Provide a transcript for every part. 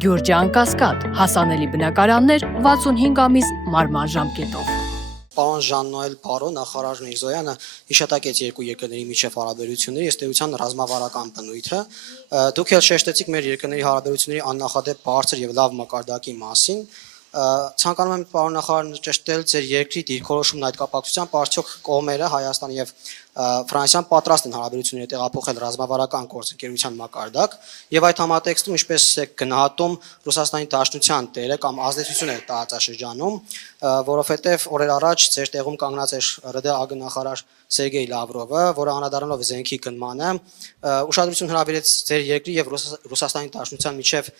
Գյուրջան Կասկադ, հասանելի բնակարաններ 65 ամիս մարման ժամկետով։ Պարոն Ժան-Նոել Պարո, նախարար Միրզոյանը հիշատակեց երկու երկրների միջև հարաբերությունների ըստ էության ռազմավարական բնույթը։ Դուք էլ շեշտեցիք մեր երկրների հարաբերությունների աննախադեպ բարձր եւ լավ մակարդակի մասին։ Ցանկանում եմ պարոն նախարար ճշտել ձեր երկրի դիրքորոշումն այդ կապակցությամբ, արդյոք կողմերը Հայաստան եւ Ֆրանսիան պատրաստ են հարաբերությունները տեղափոխել ռազմավարական գործընկերության մակարդակ եւ այդ համատեքստում ինչպես է գնահատում Ռուսաստանի Դաշնության դերը կամ ազդեցությունը տարածաշրջանում, որովհետեւ օրեր առաջ ձեր տեղում կանգնած էր ՌԴ ԱԳ-նախարար Սերգեյ Լավրովը, որը անդրադառնալով զենքի գնմանը ուշադրություն հրավիրեց ձեր երկրի եւ Ռուսաստանի Դաշնության միջև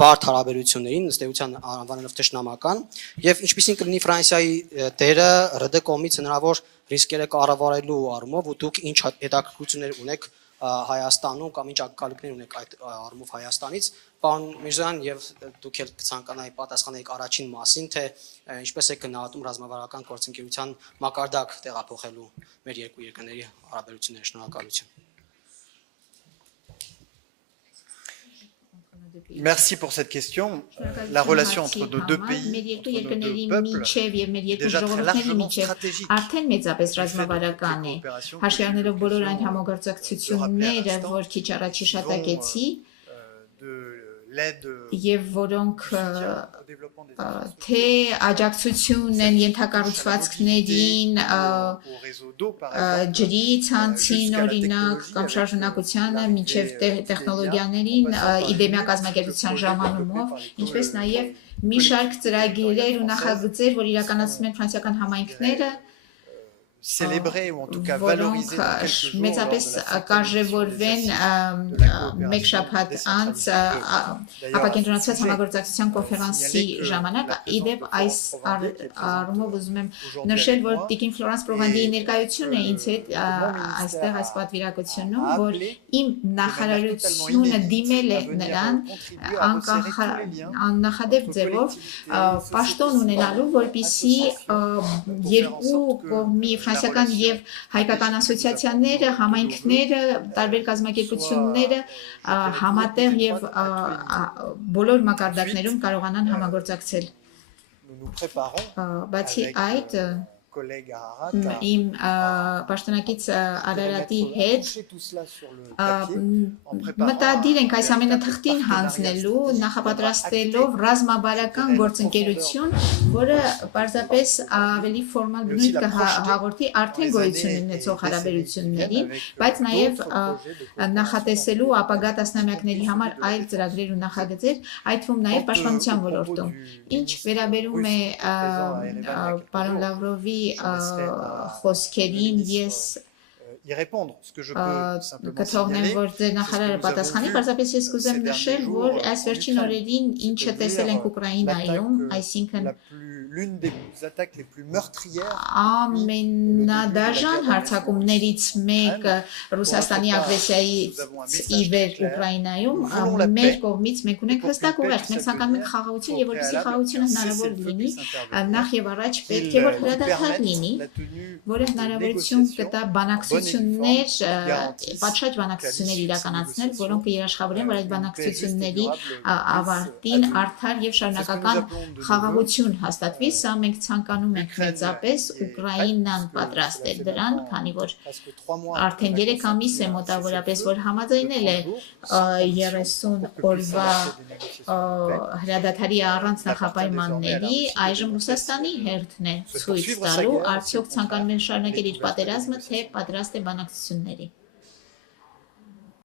բարդ հարաբերություններին, ըստ էության անվանելով թշնամական, եւ ինչպիսին կլինի Ֆրանսիայի դերը ՌԴ կողմից հնարավոր ռիսկերը կառավարելու առումով ու դուք ինչ հետաքրքրություններ ունեք Հայաստանում կամ ինչ ակնկալիքներ ունեք այդ առումով Հայաստանից, պարոն Միրզոյան, եւ դուք էլ կցանկանայի պատասխանեիք առաջին մասին, թե ինչպես է գնահատում ռազմավարական գործընկերության մակարդակ տեղափոխելու մեր երկու երկրների հարաբերությունները։ Շնորհակալություն։ Merci pour cette question. La relation entre nos deux pays, entre nos deux peuples, est déjà très largement stratégique. Արդեն մեծապես ռազմավարական է, հաշվի առնելով բոլոր այն համագործակցությունները, որ քիչ առաջ հիշատակեցի, եւ որոնք թե աջակցություն են ենթակառուցվածքներին, ջրի ցանցին օրինակ կամ շարժունակությանը, մինչև տեխնոլոգիաներին, իդեմիա կազմակերպության ժամանումով, ինչպես նաեւ մի շարք ծրագրեր ու նախագծեր, որ իրականացնում են ֆրանսիական համայնքները, célébrer ou en tout cas valoriser մեծապես կարևորվեն մեկ շաբաթ անց ապակենտրոնացված համագործակցության կոնֆերանսի ժամանակ։ Իդեպ այս առումով ուզում եմ նշել, որ Տիկին Ֆլորանս Պրովանդիի ներկայությունը ինձ հետ այստեղ այս պատվիրակությունում, որ իմ նախարարությունը դիմել է նրան աննախադեպ ձևով պաշտոն ունենալու, որպեսզի երկու կողմի ֆրանսիական եւ հայկական ասոցիացիաները, համայնքները, տարբեր կազմակերպությունները համատեղ եւ բոլոր մակարդակներում կարողանան համագործակցել։ Բացի այդ, իմ պաշտոնակից Արարատի հետ մտադիր ենք այս ամենը թղթին հանձնելու, նախապատրաստելով ռազմավարական գործընկերություն, որը պարզապես ավելի ֆորմալ բնույթ կհաղորդի արդեն գոյություն ունեցող հարաբերություններին, բայց նաև նախատեսելու ապագա տասնամյակների համար այլ ծրագրեր ու նախագծեր, այդ թվում նաև պաշտպանության ոլորտում։ Ինչ վերաբերում է պարոն Լավրովի խոսքերին ես կթողնեմ, որ ձեր նախարարը պատասխանի, պարզապես ես կուզեմ նշել, որ այս վերջին օրերին ինչը տեսել ենք Ուկրաինայում, այսինքն ամենադաժան հարձակումներից մեկը Ռուսաստանի ագրեսիայից ի վեր Ուկրաինայում, մեր կողմից մենք ունենք հստակ ուղերձ, մենք ցանկանում ենք խաղաղություն եւ որպեսզի խաղաղությունը հնարավոր լինի, նախ եւ առաջ պետք է որ հրադադար լինի, որը հնարավորություն կտա բանակցություններ, պատշաճ բանակցություններ իրականացնել, որոնք կերաշխավորեն, որ այդ բանակցությունների ավարտին արդար եւ շարունակական խաղաղություն հաստատվի։ Սա մենք ցանկանում ենք մեծապես, Ուկրաինան պատրաստ է դրան, քանի որ արդեն 3 ամիս է մոտավորապես, որ համաձայնել է 30 օրվա հրադադարի առանց նախապայմանների, այժմ Ռուսաստանի հերթն է ցույց տալու, արդյոք ցանկանում են շարունակել իր պատերազմը, թե պատրաստ է բանակցությունների։